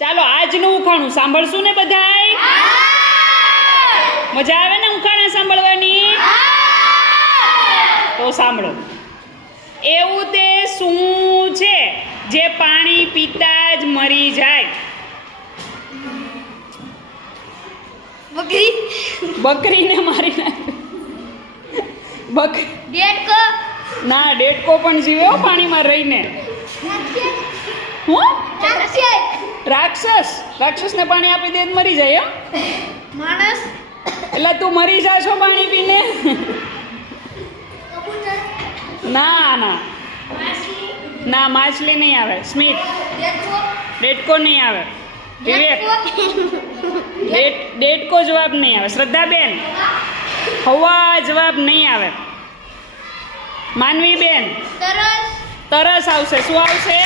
ચાલો આજનું ઉખાણું સાંભળશું ને બધાય? મજા આવે ને ઉખાણા સાંભળવાની? તો સાંભળો. એવું તે શું છે જે પાણી પીતા જ મરી જાય? બકરી. બકરીને મારી નાખે. ડેડકો. ના, ડેડકો પણ જીવે હો પાણીમાં રહીને. હું? રાક્ષસ. રાક્ષસને પાણી આપી દે તો મરી જાય. હો માણસ. એટલે તું મરી જા છો પાણી પીને? ના ના ના, માછલી નહીં આવે. સ્મિત, ડેડકો નહીં આવે. વિવેક, ડેડકો જવાબ નહીં આવે. શ્રદ્ધાબેન, હવા જવાબ નહીં આવે. માનવીબેન, તરસ. તરસ આવશે. શું આવશે?